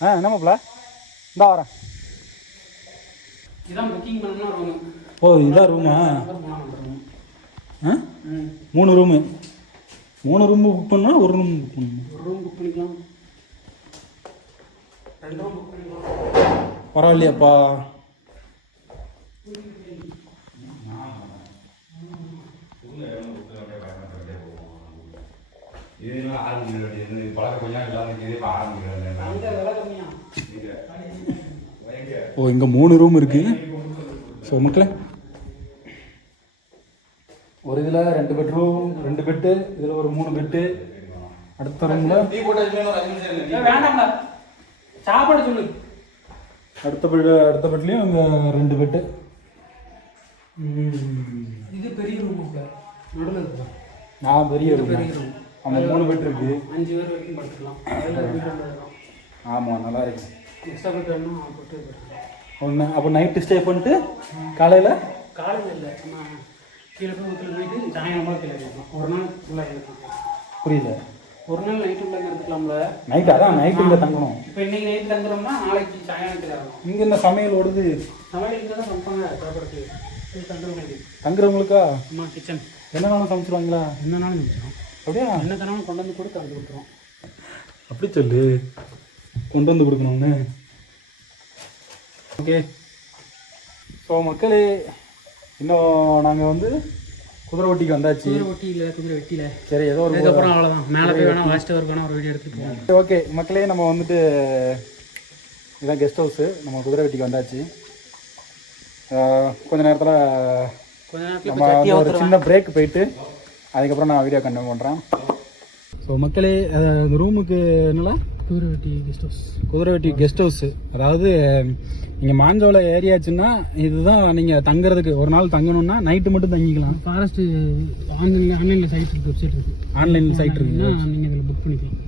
ஆ என்னமாப்ல இந்தா வரேன். இதான் புக்கிங் பண்ணணும்னா ரூமு ஓ இதான் ரூமா ஆ? மூணு ரூமு மூணு ரூம் புக் பண்ணா ஒரு ரூம் புக் பண்ணணும். ஒரு ரூம் புக் பண்ணிக்கலாம். ரெண்டு ரூம் புக் பண்ணிக்கலாம். பரவாயில்லையாப்பா? ஆரம்பிக்கிறது இது பழக்கம் கொஞ்சம் இல்லாமல் கம்மியா? ஓ இங்கே மூணு ரூம் இருக்கு. ஸோ மக்களே. ஒரு இதில் ரெண்டு பெட்ரூம் ரெண்டு பெட்டு இதில் ஒரு மூணு பெட்டு அடுத்த ரூமில் வேண்டாம்டா சாப்பாடு சொல்லு. அடுத்த பெட் அடுத்த பெட்லேயும் இங்கே ரெண்டு பெட்டு இது பெரிய ரூம் நடுவில் நான் பெரிய ரூம் பெரிய ரூம் ஆமாம் மூணு பெட் இருக்கு. அஞ்சு பேர் வரைக்கும் படுத்துக்கலாம். ஆமாம் நல்லா இருக்கு. எக்ஸ்ட்ரா பெட் வேணும் ஒன்று அப்போ நைட்டு ஸ்டே பண்ணிட்டு காலையில்? காலையில் இல்லை நம்ம கீழே போய் ஊற்றில் போயிட்டு சாயங்காலமாக கீழே இருக்கலாம் ஒரு நாள் ஃபுல்லாக இருக்கலாம் புரியல ஒரு நாள் நைட்டு உள்ள இருந்துக்கலாம்ல நைட் அதான் நைட்டு இங்கே தங்கணும். இப்போ இன்னைக்கு நைட் தங்குறோம்னா நாளைக்கு சாயங்காலம் கீழே ஆகணும் இங்கே இந்த சமையல் ஓடுது? சமையல் இங்கே தான் சமைப்பாங்க சாப்பிட்றதுக்கு தங்குறவங்களுக்கா? அம்மா கிச்சன் என்னனாலும் சமைச்சிருவாங்களா? என்ன நாளும் நிமிஷம் அப்படியா? என்ன தனாலும் கொண்டு வந்து கூட தந்து விட்டுரும் அப்படி சொல்லு. கொண்டு வந்து கொடுக்கணும்னு. ஓகே. ஸோ மக்களே இன்னும் நாங்கள் வந்து குதிரை ஓட்டிக்கு வந்தாச்சு. குதிரை ஒட்டியில் குதிரை வெட்டியில். சரி ஏதோ ஒரு அதுக்கப்புறம் அவ்வளோதான் மேலே போய் வேணா வாஸ்ட் ஒர்க் வேணா ஒரு வீடியோ எடுத்துட்டு போவோம் ஓகே. மக்களே நம்ம வந்துட்டு இதான் கெஸ்ட் ஹவுஸு நம்ம குதிரை வெட்டிக்கு வந்தாச்சு. கொஞ்ச நேரத்தில் கொஞ்ச நேரத்தில் நம்ம ஒரு சின்ன பிரேக் போயிட்டு அதுக்கப்புறம் நான் வீடியோ கண்டினியூ பண்ணுறேன் ஸோ மக்களே அந்த ரூமுக்கு என்னல குதிரை வெட்டி கெஸ்ட் ஹவுஸ் குதிரை வெட்டி கெஸ்ட் ஹவுஸு அதாவது நீங்கள் மாஞ்சோலை ஏரியாச்சுன்னா இதுதான் நீங்கள் தங்குறதுக்கு ஒரு நாள் தங்கணும்னா நைட்டு மட்டும் தங்கிக்கலாம். ஃபாரஸ்ட் ஆன்லைனில் ஆன்லைனில் சைட் இருக்குது வெப்சைட் இருக்குது ஆன்லைன் சைட் இருக்கு. நீங்கள் இதில் புக் பண்ணிக்கலாம்.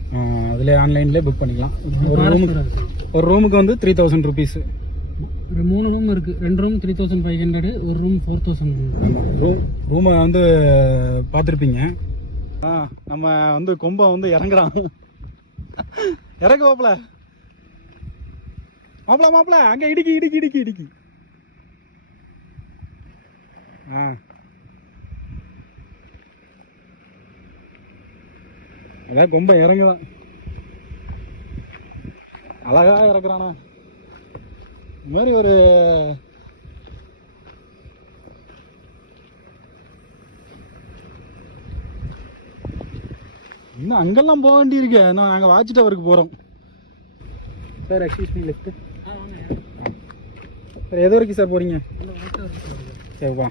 அதில் ஆன்லைன்லேயே புக் பண்ணிக்கலாம். ஒரு ரூமுக்கு ஒரு ரூமுக்கு வந்து த்ரீ தௌசண்ட் ருபீஸு மூணு ரூம் இருக்குது ரெண்டு room three thousand five hundred ஒரு ரூம் ஃபோர் தௌசண்ட் ஆமாம் ரூம் ரூமை வந்து பார்த்துருப்பீங்க. ஆ நம்ம வந்து கொம்பை வந்து இறங்குறான். இறக்கு மாப்பிள. மாப்பிள மாப்பிள அங்கே இடுக்கி இடுக்கி இடுக்கி இடிக்கி. ஆ. அதான் கொம்பை இறங்குதான் அழகா இறக்குறானா. இந்த மாதிரி ஒரு இன்னும் அங்கெல்லாம் போக வேண்டியிருக்கு. இன்னும் நாங்கள் வாட்ச் டவருக்கு போகிறோம் sir excuse me left sir எது வரைக்கும் சார் போகிறீங்க சரி வா.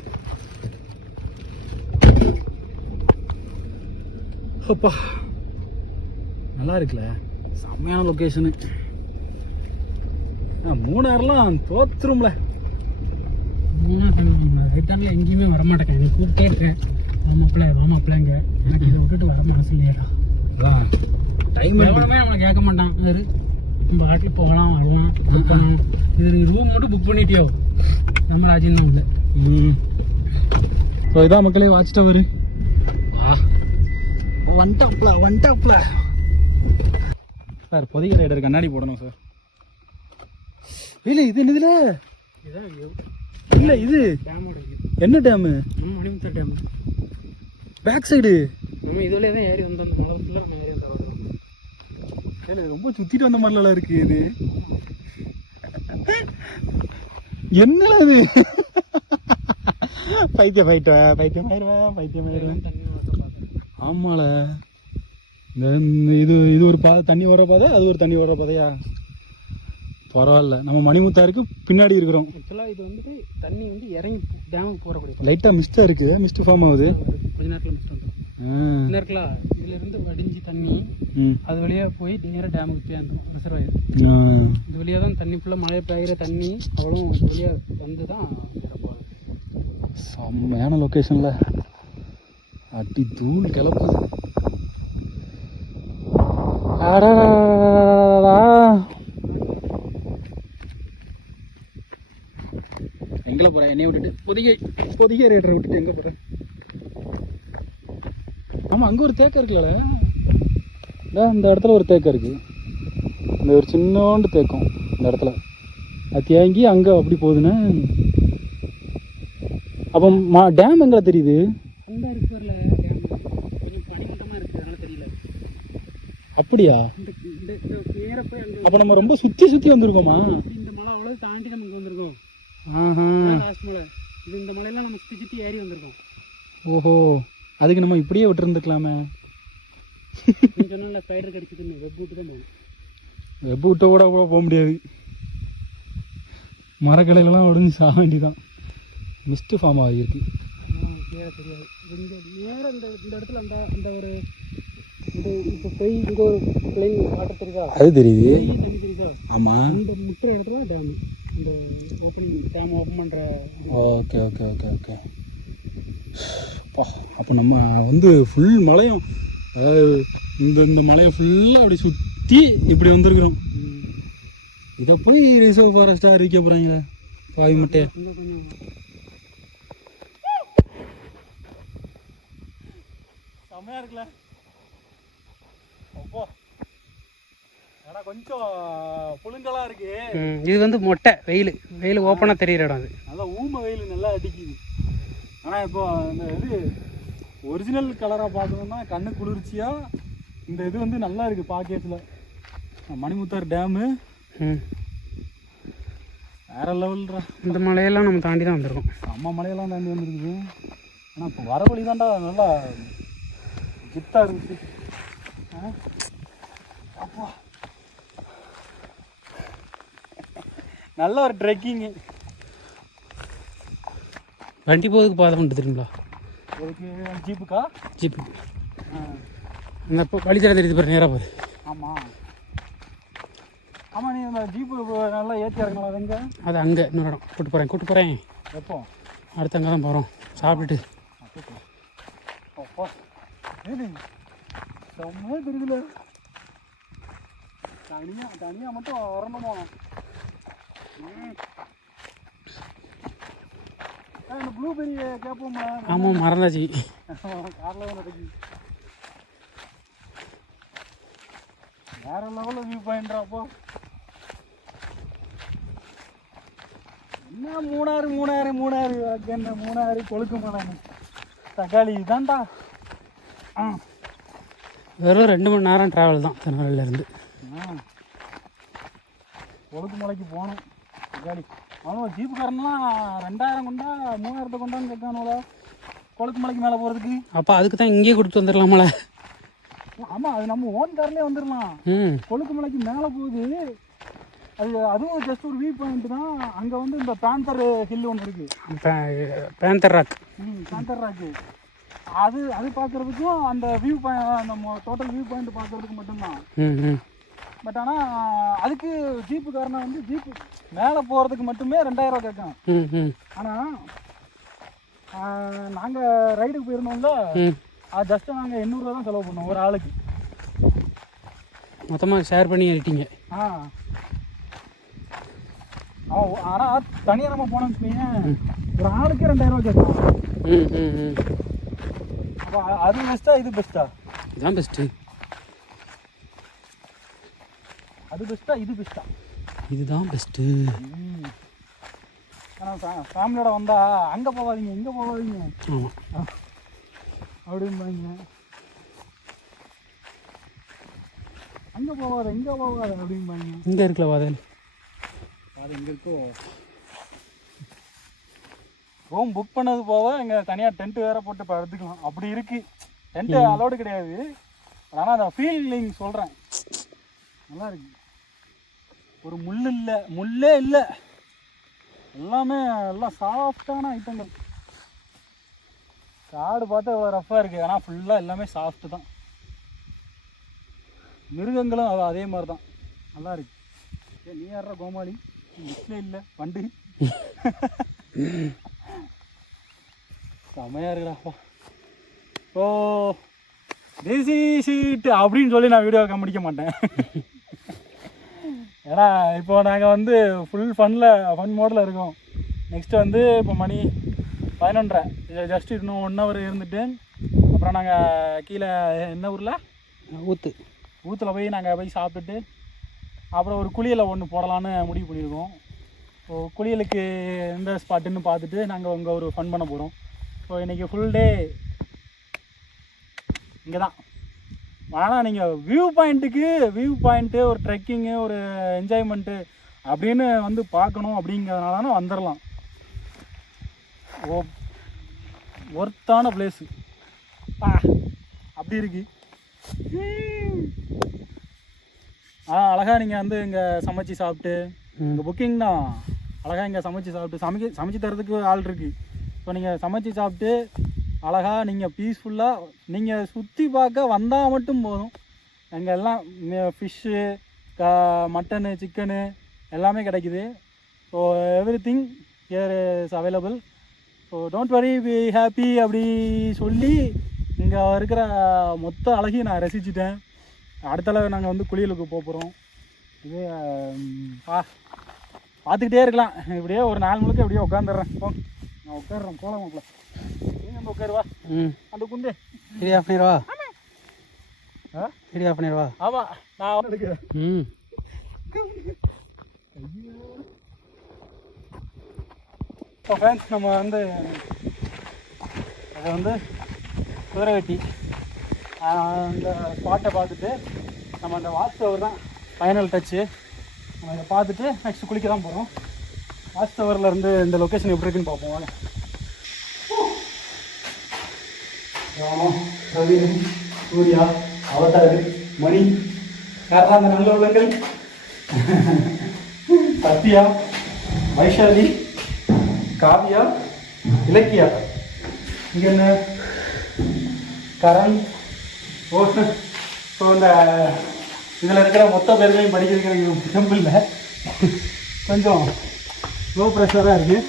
அப்பா. நல்லா இருக்குல்ல? செம்மையான லொக்கேஷனு மூணாறுலாம் தோத்துரும்ல. ரிட்டர்னில் எங்கேயுமே வரமாட்டேங்க. நீ கூப்பிட்டே இருக்கேன் வாமாப்பிள்ள வாமாப்பிள்ளைங்க. எனக்கு இதை விட்டுட்டு வர மனசு இல்லையா. டைம் எவனுமே நம்மளை கேட்க மாட்டான். வேறு நம்ம பாட்டில் போகலாம் வரலாம் புக் பண்ணலாம். இது ரூம் மட்டும் புக் பண்ணிட்டியோ? நம்ம ராஜ்யம் தான் வந்து. ஸோ இதான் மக்களே வாட்ச் டவர் வந்துட்டாப்ல வந்துட்டாப்ல சார் பொதிகை ரைடர் கண்ணாடி போடணும் சார். இல்லை இது என்னதுல இல்லை? இது. என்ன dam Manimuthar dam back side நம்ம இதுவரையே தான் ஏறி வந்தோம். அந்த மலை ஃபுல்லாக நம்ம ஏறி வந்தோம். இல்லை ரொம்ப சுத்திட்டு வந்த மாதிரிலாம் இருக்கு இது. என்னடா இது? பைத்தியம் பைத்தியம் பைத்தியம் ஆயிடுவேன் பைத்தியம் ஆயிடுவேன் ஆமால. இந்த இந்த இது இது ஒரு பா தண்ணி வர பாதை அது ஒரு தண்ணி வர பாதையா? பரவாயில்ல. நம்ம மணிமுத்தாருக்கு பின்னாடி இருக்கிறோம். ஆக்சுவலாக இது வந்துட்டு தண்ணி வந்து இறங்கி டேமுக்கு போகக்கூடிய பாதை. லைட்டாக மிஸ்டாக இருக்குது மிஸ்ட் ஃபார்ம் ஆகுது. கொஞ்ச நேரத்தில் மிஸ்ட் வந்துடும் ஆ. இந்த இருக்குல்ல இதுல இருந்து வடிஞ்சு தண்ணி அது வழியா போய் நேராக டேமுக்கு சேர்ந்துடும் ரிசர்வாயர் ஆ. இது வழியாக தான் தண்ணி ஃபுல்லாக மழை பெய்கிற தண்ணி அவ்வளோ இது வழியாக வந்து தான் செம்மையான லொக்கேஷனில் அடி தூள் கிளப்புது. அடடடடடடடா. எங்கே போற? என்னைய விட்டுட்டு பொதிகை பொதிகை ரேட்டரை விட்டுட்டு எங்கே போற? ஆமாம் அங்கே ஒரு தேக்கம் இருக்குல்ல இந்த இடத்துல ஒரு தேக்கம் இருக்கு. அந்த ஒரு சின்னோண்டு தேக்கம் இந்த இடத்துல. அது தேங்கி அங்கே அப்படி போகுதுன்னா. அப்போ மா டேம் எங்கே தெரியுது? இருக்குது அப்படியா? இந்த இந்த இந்த அப்போ நம்ம ரொம்ப சுற்றி சுற்றி வந்திருக்கோமா இந்த மலை அவ்வளோ தாண்டி நம்ம இங்கே வந்திருக்கோம் ஆஹா லாஸ்ட் மலை இது இந்த மலையெல்லாம் நம்ம சுற்றி சுற்றி ஏறி வந்திருக்கோம். ஓஹோ. அதுக்கு நம்ம இப்படியே விட்டுருந்துக்கலாமே. நீ சொன்ன ஸ்பைடர் கடிச்சதுன்னு. வெப் விட்டு தான் போகணும் வெப்பு விட்ட கூட கூட போக முடியாது. மரக்கடையிலலாம் உடஞ்சி சாக வேண்டிதான் மிஸ்ட் ஃபார்ம் ஆகியிருக்கு. நேர தெரியாது இந்த நேரம் இந்த இந்த இடத்துல அந்த அந்த ஒரு இந்த இப்போ போய் இங்கே ஒரு பிளைன் வாட்டர் தெரியுதா? அது தெரியுது. தெரியுதா? ஆமாம் அந்த முட்டுற இடத்துல டேம் இந்த ஓப்பனிங் டேம் ஓப்பன் பண்ணுற ஓகே ஓகே ஓகே ஓகே. அப்பா அப்போ நம்ம வந்து ஃபுல் மலையும் அதாவது இந்த இந்த மலையை ஃபுல்லாக அப்படி சுற்றி இப்படி வந்திருக்கிறோம். இதை போய் ரிசர்வ் ஃபாரஸ்ட்டாக அறிவிக்க போகிறாங்க பாவி மட்டையை செம்மையாக இருக்குல்ல? அப்போ. ஏன்னா கொஞ்சம் புழுங்கலாக இருக்கு. இது வந்து மொட்டை வெயில். வெயில் ஓப்பனாக தெரியிற இடம் அது. நல்லா ஊம வெயில் நல்லா அடிக்குது. ஆனால் இப்போ இந்த இது ஒரிஜினல் கலராக பார்க்கணுன்னா கண்ணு குளிர்ச்சியாக இந்த இது வந்து நல்லா இருக்குது பாக்கேத்தில் மணிமுத்தார் டேமு வேற லெவல்ரா இந்த மலையெல்லாம் நம்ம தாண்டி தான் வந்திருக்கோம். அம்மா மலையெல்லாம் தாண்டி வந்துருக்குது. ஆனால் இப்போ வர வழி தான்டா நல்லா கித்தாக இருந்துச்சு? அப்பா. நல்ல ஒரு ட்ரெக்கிங்கு வண்டி போகிறதுக்கு பாதை உண்டு தெரியுங்களா? ஜீப்புக்கா ஜீப்பு அந்த இப்போ வழித்தட தெரியுது பாரு நேராக பாரு. ஆமாம் ஆமாம் நீ அந்த ஜீப்பு நல்லா ஏற்றி இறங்கலாம் அது எங்கே? அது அங்கே இன்னொரு இடம். கூட்டு போகிறேன் கூட்டு போகிறேன் எப்போ? அடுத்து அங்கே தான் போகிறோம் சாப்பிட்டுட்டு. செம்மையாக தெரியுதுல. தனியாக தனியாக மட்டும் வரணுமா ம். ஏய், இந்த ப்ளூபெரி கேட்போம்மா ஆமாம் மறந்தாச்சு. வேற லெவலில் வியூ பாயிண்ட்றாப்போ என்ன மூணாறு மூணாறு மூணாறு? என்ன மூணாறு? கொழுக்கு மலைன்னு தக்காளி இதான்டா ஆ. வெறும் ரெண்டு மணி நேரம் ட்ராவல் தான் திருநெல்வேலியிலேருந்து ஆ. கொழுக்கு மலைக்கு போகணும். தக்காளி அவன் ஜீப்புக்காரன்லாம் ரெண்டாயிரம் கொண்டா மூணாயிரத்தை கொண்டான்னு கேட்கானுல கொழுக்கு மலைக்கு மேலே போகிறதுக்கு அப்போ அதுக்கு தான் இங்கேயே கொடுத்து வந்துடலாமல ஆமாம் அது நம்ம ஓன் கார்லேயே வந்துடலாம். ம். கொழுக்கு மலைக்கு மேலே போகுது. அது அதுவும் ஜஸ்ட் ஒரு வியூ பாயிண்ட் தான். அங்கே வந்து இந்த பேந்தர் ஹில் ஒன்று இருக்குது பேந்தர் ராக் ம் பேந்தர் ராக்கு அது அது பார்க்குறதுக்கும் அந்த வியூ பாயிண்ட் நம்ம டோட்டல் வியூ பாயிண்ட் பார்க்குறதுக்கு மட்டும்தான். ம் ம். பட் ஆனால் அதுக்கு ஜீப்பு காரணம் வந்து ஜீப்பு மேலே போகிறதுக்கு மட்டுமே ரெண்டாயிரம் கேட்கும் ம் ம். ஆனால் நாங்கள் ரைடுக்கு போயிருந்தோம்ல அது ஜஸ்ட்டு நாங்கள் எண்ணூறுரூவா தான் செலவு பண்ணோம் ஒரு ஆளுக்கு. மொத்தமாக ஷேர் பண்ணி ஏறிட்டீங்க. ஆ. ஆனால் தனியாக நம்ம வச்சுக்கோங்க ஒரு ஆளுக்கு ரெண்டாயிரம் ரூபா கேட்கும் ம் ம் ம். அப்போ அது பெஸ்ட்டா இது பெஸ்ட்டா இதுதான் பெஸ்ட்டு அது பெஸ்ட்டா இது பெஸ்ட்டா இதுதான் பெஸ்ட்டு ஆனால் ஃபேமிலியோட வந்தா அங்கே போகாதீங்க இங்கே போகாதீங்க. ஆமாம் அப்படிம்பாங்க அங்கே போகாத இங்கே போகாத அப்படிம்பாங்க இங்கே இருக்கல வாதல். அது எங்கே இருக்கோ? ரூம் புக் பண்ணது போக இங்கே தனியாக டென்ட் வேற போட்டு இப்போ எடுத்துக்கலாம். அப்படி இருக்கு. டென்ட் அலோடு கிடையாது. ஆனால் அந்த ஃபீலிங் சொல்கிறேன் நல்லா இருக்கு. ஒரு முள் இல்லை முள்ளே இல்லை. எல்லாமே எல்லாம் சாஃப்டான ஐட்டங்கள் காடு பார்த்தா இவ்வளோ ரஃப்பாக இருக்குது ஆனால் ஃபுல்லாக எல்லாமே சாஃப்ட்டு தான். மிருகங்களும் அதே மாதிரி தான் நல்லா இருக்கு. ஏ நீ யார கோமாளி? இல்லை இல்லை வண்டு. செமையாக இருக்குடாப்பா ஓ தேசி சீட்டு அப்படின்னு சொல்லி நான் வீடியோ கம்பிடிக்க மாட்டேன். ஏன்னா இப்போ நாங்கள் வந்து ஃபுல் ஃபனில் ஃபன் மோடில் இருக்கோம். நெக்ஸ்ட் வந்து இப்போ மணி பதினொன்றரை. ஜஸ்ட் இன்னும் ஒன் ஹவர் இருந்துட்டு அப்புறம் நாங்கள் கீழே என்ன ஊரில்? ஊற்று ஊத்தில் போய் நாங்கள் போய் சாப்பிட்டுட்டு அப்புறம் ஒரு குளியலை ஒன்று போடலான்னு முடிவு பண்ணியிருக்கோம். ஸோ குளியலுக்கு எந்த ஸ்பாட்டுன்னு பார்த்துட்டு நாங்கள் அங்கே ஒரு ஃபன் பண்ண போகிறோம் ஸோ இன்றைக்கி ஃபுல் டே இங்கே தான் ஆனால் நீங்கள் வியூ பாயிண்ட்டுக்கு வியூ பாயிண்ட்டு ஒரு ட்ரெக்கிங்கு ஒரு என்ஜாய்மெண்ட்டு அப்படின்னு வந்து பார்க்கணும் அப்படிங்கிறதுனால வந்துடலாம் ஓ ஒர்த்தான பிளேஸு ஆ அப்படி இருக்கு. ஆ அழகாக நீங்கள் வந்து இங்கே சமைச்சு சாப்பிட்டு இங்கே புக்கிங் தான். அழகாக இங்கே சமைச்சு சாப்பிட்டு சமைக்க சமைச்சு தரதுக்கு ஆள் இருக்குது ஸோ நீங்கள் சமைச்சு சாப்பிட்டு அழகாக நீங்கள் பீஸ்ஃபுல்லாக நீங்கள் சுற்றி பார்க்க வந்தால் மட்டும் போதும். அங்கே எல்லாம் ஃபிஷ்ஷு க மட்டனு சிக்கனு எல்லாமே கிடைக்குது. So everything here is available so don't worry be happy அப்படி சொல்லி இங்கே இருக்கிற மொத்த அழகையும் நான் ரசிச்சிட்டேன். அடுத்தளவு நாங்கள் வந்து குளியலுக்கு போக போகிறோம் இது பா பார்த்துக்கிட்டே இருக்கலாம். இப்படியே ஒரு நாள் முழுக்க இப்படியே உட்காந்துடுறேன் போ நான் உட்காடுறேன் போகலாம் மாப்பிள்ள. வந்து உட்காருவா ம். அந்த குண்டு. ரெடி ஆஃப் பண்ணிடுவா ஆ? ரெடி ஆஃப் பண்ணிடுவா ஆமாம் நான் எடுக்கிறேன். ம். இப்போ ஃப்ரெண்ட்ஸ் நம்ம வந்து அது வந்து குதிரை வெட்டி அந்த ஸ்பாட்டை பார்த்துட்டு நம்ம அந்த வாட்ச் டவர் தான் ஃபைனல் டச்சு நம்ம இதை பார்த்துட்டு நெக்ஸ்ட் குளிக்க தான் போகிறோம் வாட்ச் டவரில் இருந்து இந்த லொக்கேஷன் எப்படி இருக்குன்னு பார்ப்போம் ராமா ராமம், சூர்யா அவதார் மணி யாரா அந்த நல்ல உள்ளங்கள்? சத்யா வைஷாலி காவியா இலக்கியா. இங்க என்ன? கரண். ஓ ஸோ இந்த இதில் இருக்கிற மொத்த பேர்களையும் படிக்கிறதுக்கு எனக்கு தெம்பு இல்லை. கொஞ்சம் லோ ப்ரெஷராக இருக்குது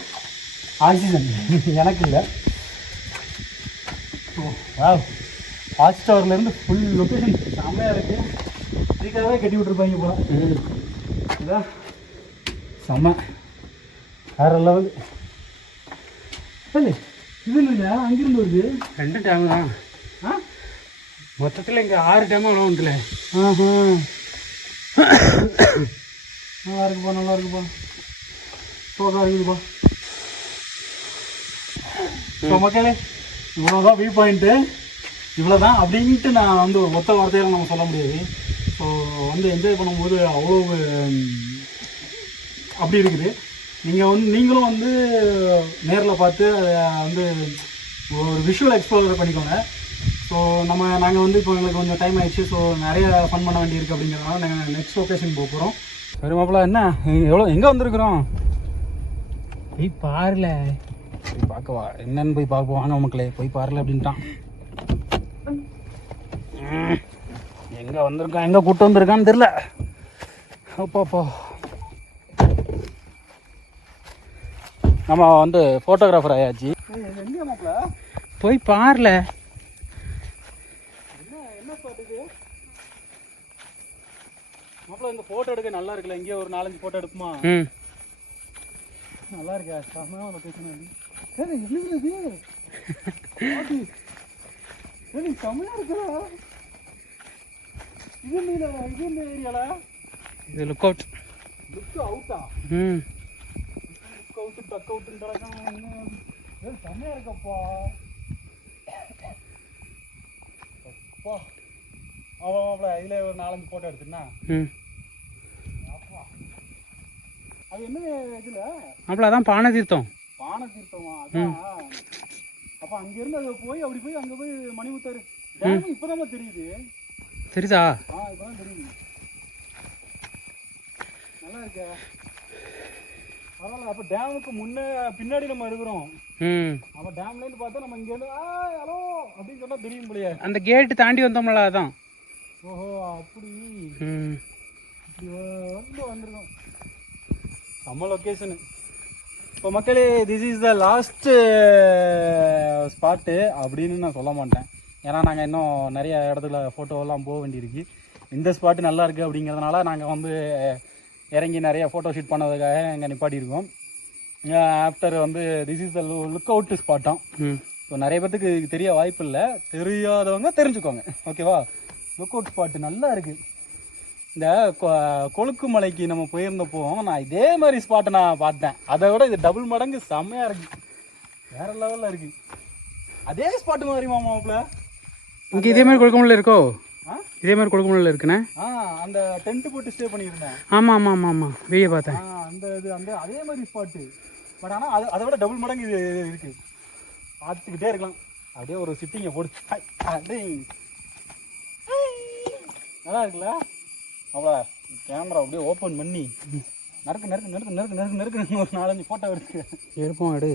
ஆக்சிஜன். எனக்கு இல்லை. வாட்ச் டவர்லேருந்து ஃபுல் லொக்கேஷன் செம்மையாக இருக்குது இதுக்காகவே கட்டி விட்ருப்பாங்க போல. இதான் செம்ம. வேற லெவல் சரி இது இல்லைங்க அங்கிருந்து வருது. ரெண்டு டேம் தான். ஆ? மொத்தத்தில் இங்கே ஆறு டேம் அவ்வளோ உண்டுல ஆஹா. நல்லா இருக்குப்பா நல்லா இருக்குப்பா சோகா இருக்குதுப்பா மக்களே இவ்வளோதான் வியூ பாயிண்ட்டு இவ்வளோ தான் அப்படின்ட்டு நான் வந்து ஒரு மொத்த வார்த்தையால் நம்ம சொல்ல முடியாது. ஸோ வந்து என்ஜாய் பண்ணும்போது அவ்வளோ அப்படி இருக்குது. நீங்கள் வந்து நீங்களும் வந்து நேரில் பார்த்து அதை வந்து ஒரு விஷுவல் எக்ஸ்ப்ளோர் பண்ணிக்கோங்க. ஸோ நம்ம நாங்கள் வந்து இப்போ எங்களுக்கு கொஞ்சம் டைம் ஆயிடுச்சு. ஸோ நிறைய ஃபன் பண்ண வேண்டியிருக்கு அப்படிங்கிறதுனால நாங்கள் நெக்ஸ்ட் லொக்கேஷன் போக போகிறோம் சரி மாப்பிள்ள என்ன? எவ்வளோ எங்கே வந்திருக்கிறோம்? பாருல. போய் பார்க்கவா என்னன்னு போய் பார்ப்போம் வாங்க மக்களே போய் பாருல அப்படின்ட்டான். எங்கே வந்திருக்கான்? எங்கே கூட்டு வந்திருக்கான்னு தெரில அப்பா நம்ம வந்து ஃபோட்டோகிராஃபர் ஆயாச்சு. போய் பாருல. மாப்பிள்ள இந்த ஃபோட்டோ எடுக்க நல்லா இருக்குல்ல? இங்கேயே ஒரு நாலஞ்சு ஃபோட்டோ எடுக்குமா நல்லா இருக்கா செம்மையான லொக்கேஷன் இது? பாட்டி. லுக் அவுட் லுக் அவுட்டா ம். லுக் அவுட் டக் அவுட்ன்றாங்க ஏ செம்மையா இருக்கப்பா. அப்பா. ஆமாம் மாப்பிள்ள இதில் ஒரு நாலஞ்சு ஃபோட்டோ எடுத்துனா ம். அப்பா. அது என்ன இதில்? அப்பல அதான் பானை தீர்த்தம். பானை தீர்த்தமா அதான். அப்ப அங்க இருந்து அங்க போய் அப்படி போய் அங்க போய் மணிமுத்தாரு டேம் இப்பதான் தெரியுது. தெரியுதா? ஆ இப்பதான் தெரியுது. நல்லா இருக்கா. பரவாயில்ல அப்ப டேமுக்கு முன்ன பின்னாடி நம்ம இருக்கிறோம். அப்ப டேம்ல இருந்து பார்த்தா நம்ம இங்க இருந்து ஹலோ அப்படின்னு சொன்னா தெரியும் போலயே. அந்த கேட்டு தாண்டி வந்தோம்ல அதான். ஓஹோ அப்படி. இப்படி வந்து வந்திருக்கோம். நம்ம லொக்கேஷனு இப்போ மக்களே this is the last spot அப்படின்னு நான் சொல்ல மாட்டேன். ஏன்னா நாங்கள் இன்னும் நிறைய இடத்துல ஃபோட்டோவெல்லாம் போக வேண்டியிருக்கு. இந்த ஸ்பாட்டு நல்லா இருக்குது அப்படிங்கிறதுனால நாங்கள் வந்து இறங்கி நிறைய ஃபோட்டோ ஷூட் பண்ணதுக்காக இங்கே நிப்பாட்டியிருக்கோம். ஆஃப்டர் வந்து this is the lookout ஸ்பாட்டாம் ஸோ நிறைய பேர்த்துக்கு தெரிய வாய்ப்பு இல்லை. தெரியாதவங்க தெரிஞ்சுக்கோங்க. ஓகேவா லுக் அவுட் ஸ்பாட்டு நல்லா இருக்குது இந்த கொ- கொழுக்கு மலைக்கு நம்ம போயிருந்தப்போ நான் இதே மாதிரி ஸ்பாட்டை நான் பார்த்தேன். அதை விட இது டபுள் மடங்கு செம்மையா இருக்கு. வேற லெவல்ல இருக்கு. அதே ஸ்பாட் மாதிரி மாமாப்ல இங்கே இதே மாதிரி கொடுக்கமுடியல இருக்கோ? ஆ? இதே மாதிரி கொடுக்கமுடியல இருக்குண்ணே? ஆ அந்த டென்ட் போட்டு ஸ்டே பண்ணியிருந்தேன். ஆமாம் ஆமாம் ஆமாம் ஆமாம் வீடியோ ஆ பார்த்தேன் அந்த இது அந்த அதே மாதிரி ஸ்பாட்டு பட் ஆனால் அது அதை விட டபுள் மடங்கு இது இருக்கு. பார்த்துக்கிட்டே இருக்கலாம். அப்படியே ஒரு சிட்டிங்கை போடு ஹாய், அப்படியே நல்லா இருக்குல்ல? அவ்வளோ கேமரா அப்படியே ஓப்பன் பண்ணி நறுக்கு நறுக்கு நறுக்கு நறுக்கு நறுக்கு நறுக்கு ஒரு நாலஞ்சு ஃபோட்டோ எடுத்து. எடுப்போம் எடு.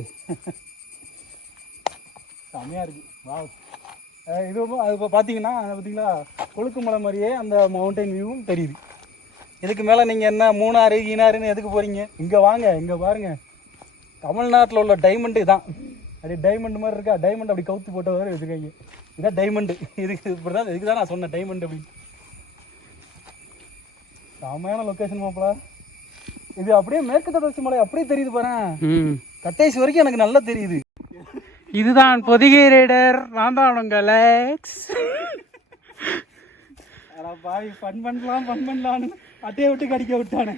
செம்மையாக இருக்கு. வா இது அது இப்போ பார்த்தீங்கன்னா பார்த்தீங்களா கொழுக்குமலை மாதிரியே அந்த மவுண்டைன் வியூவும் தெரியுது. இதுக்கு மேலே நீங்கள் என்ன மூணாறு ஈனாறுன்னு எதுக்கு போகிறீங்க இங்கே வாங்க இங்கே பாருங்க. தமிழ்நாட்டில் உள்ள டைமண்டு தான். அப்படியே டைமண்ட் மாதிரி இருக்கா? டைமண்ட் அப்படி கவுத்து போட்ட மாதிரி வச்சுருக்காங்க இதான் டைமண்டு இதுக்கு இப்படி தான் இதுக்கு தான் நான் சொன்னேன் டைமண்ட் அப்படின்னு. செம்மையான லொக்கேஷன் மாப்பிள இது அப்படியே மேற்கு தொடர்ச்சி மலை அப்படியே தெரியுது பாரு. கட்டேசி வரைக்கும் எனக்கு நல்லா தெரியுது. இதுதான் பொதிகை ரைடர் நான் தான் உங்கள் லேக்ஸ் அட பாவி ஃபன் பண்ணலாம் ஃபன் பண்ணலான்னு அட்டையை விட்டு கடிக்க விட்டானே.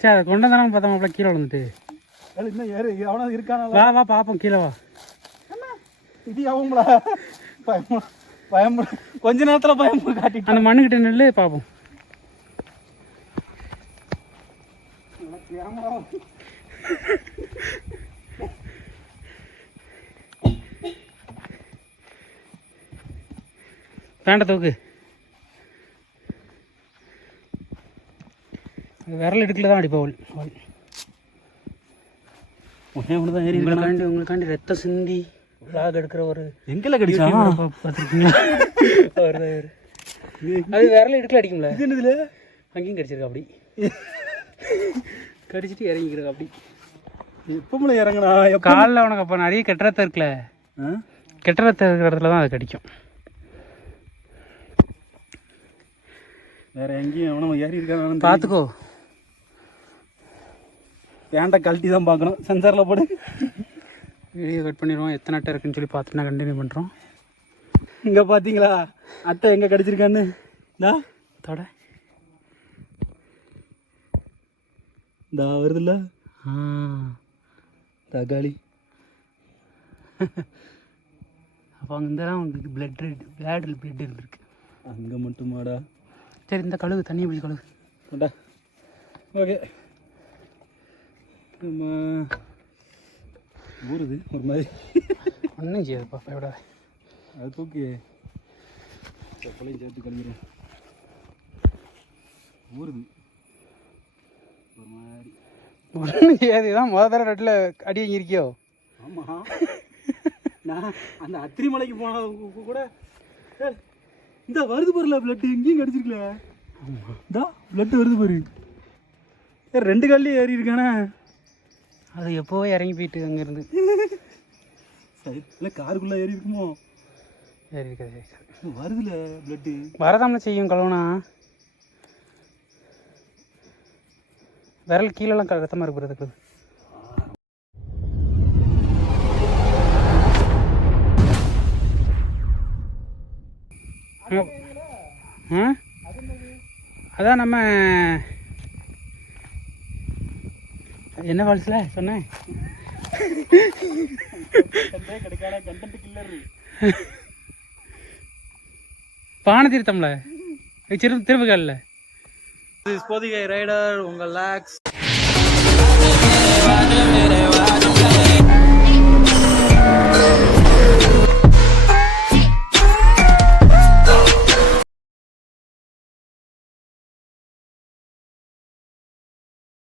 சரி அதை கொண்டு வந்தாலும் பார்த்தா மாப்பிள்ள கீழே விழுந்துட்டு. இன்னும் ஏறு அவனும் இருக்கானா? வா வா பார்ப்போம் கீழே வா. இது அவங்களா பயம் பயம் கொஞ்ச நேரத்துல பயம் காட்டிட்டு அந்த மண்ணுக்கிட்ட நெல்லு பார்ப்போம். வேண்ட தூக்கு. விரல் இடுக்கில் தான் அடிப்பா அவள். அவள். ஒன்னே ஒன்று தான் ஏறி உங்களுக்காண்டி உங்களுக்காண்டி ரத்த சிந்தி விளாக் எடுக்கிற ஒரு எங்கெல்லாம் கடிச்சா பார்த்துருக்கீங்களா. அது விரல் இடுக்கில் அடிக்கும்ல. இது என்னதுல? அங்கேயும் கடிச்சிருக்கா அப்படி. கடிச்சிட்டு இறங்கிக்கிறா அப்படி. எப்போ இறங்கினா? காலில் உனக்கு அப்போ நிறைய கெட்டரத்தை இருக்குல்ல? கெட்டரத்தை இருக்கிற இடத்துல தான் அது கடிக்கும். வேற எங்கேயும் எவனும் ஏறி இருக்கானு பார்த்துக்கோ வேண்ட கழட்டி தான் பார்க்கணும்? சென்சாரில் போடு. வீடியோ கட் பண்ணிடுவோம். எத்தனை அட்டை இருக்குன்னு சொல்லி பார்த்து நான் கண்டினியூ பண்ணுறோம் இங்கே பார்த்தீங்களா அட்டை எங்கே கடிச்சிருக்கான்னு? தோட. இந்தா வருதுல்ல? தக்காளி அப்போ அங்கே இருந்தாலும் உங்களுக்கு பிளட் ரெட் பிளேடில் பிளட் இருந்திருக்கு அங்கே மட்டுமாடா. சரி இந்த கழுகு தண்ணியை பிடிச்சி கழுகு அடா ஓகே. நம்ம ஊறுது ஒரு மாதிரி. ஒன்றும் செய்யாதுப்பா பயப்படாத. அது தூக்கி. செப்பலையும் சேர்த்து கழுவிடுறேன் ஊறுது ஒன்றும் செய்யாது இதான் முத தடவை ரெட்டில் அடி வாங்கியிருக்கியோ? ஆமாம். நான் அந்த அத்திரிமலைக்கு போன கூட இந்த வருது பாருல பிளட்டு இங்கேயும் கடிச்சிருக்கல. இந்தா பிளட்டு வருது பாரு. ரெண்டு கல்லையும் ஏறி இருக்கானே. அது எப்போவோ இறங்கி போயிட்டு அங்கேருந்து. சரி இல்லை காருக்குள்ளே ஏறி இருக்குமோ? சரி இருக்காது வருதுல பிளட்டு வரதாமல செய்யும் கழுவுனா. விரல் கீழெல்லாம் க- ரத்தமா இருக்கு ஆ? அதான் நம்ம என்ன ஃபால்ஸில் சொன்னேன். கிடைக்காத பானை தீர்த்தம்ல. திரும்ப திரும்ப காலில் இப்போதைக்கு ரைடர் உங்கள் லேக்ஸ்